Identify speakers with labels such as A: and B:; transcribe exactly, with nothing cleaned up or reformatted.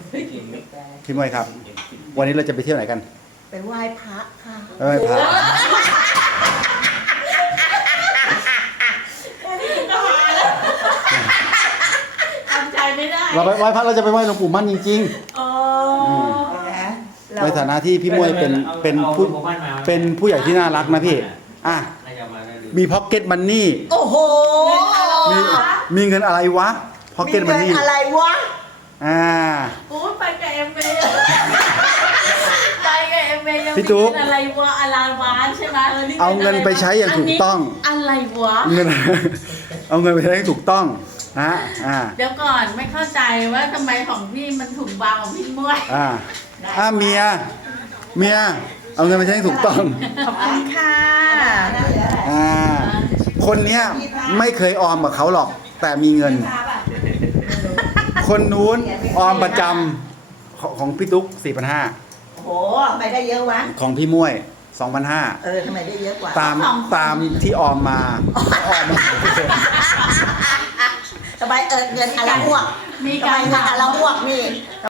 A: พี่มวยครับ วันนี้เราจะไปเที่ยวไหนกัน
B: ไปไหว้พระค่ะ
A: ไปไหว้พระ
C: ทำใจไม่ได้
A: เราไปไหว้พระเราจะไปไหว้หลวงปู่มั่นจริง
C: อ๋อ
B: นะ
A: ๆ
B: เรา
A: ในฐานะที่พี่มวยเป็นเป็นผู้เป็นผู้ใหญ่ที่น่ารักนะพี่อ่ะมีพ็อกเก็ตมันนี่
B: โอ้โห
A: มีมีเงินอะไรวะพ็อก
B: มี
A: เก็ตมัน
B: เงิน
A: นี่
B: อะไรวะ
A: อ่า
C: โอ้ยไปกับเอ็มเมย์ไปกับเอ็มเมย์ยัง
A: พี่ตุ๊ก
C: มีอะไรวะอะไรวะใช่ไหมนี่
A: เอาเงินไปใช้อย่างถูกต้อง
C: อะไรวะ
A: เงิน เอาเงินไปใช้ให้ถูกต้องนะอ่า
C: เดี๋ยวก่อนไม่เข้าใจว่าทำไมของพี่มันถูกเบาของพี่มวย
A: อ่าอ่าเมียเมียเอาเงินไปใช้ให้ถูกต้อง
C: ขอบคุณค่ะ
A: อ่าคนเนี้ยไม่เคยออมกับเขาหรอก แต่มีเงิน คนนู้นออมประจำของของพี่ตุ๊ก สี่พันห้า
B: โอ้โหทำไมได้เยอะวะ
A: ของพี่ม่วย สองพันห้า
B: เออทำไมได้เยอะกว่า
A: ตามตามที่ออมมาออมมา
B: ทำไมเออเงินอะไรอ้วก
C: มี
B: ทำไม
C: การ
B: เงิน
C: ถาม
B: อะไรอ้วกนี่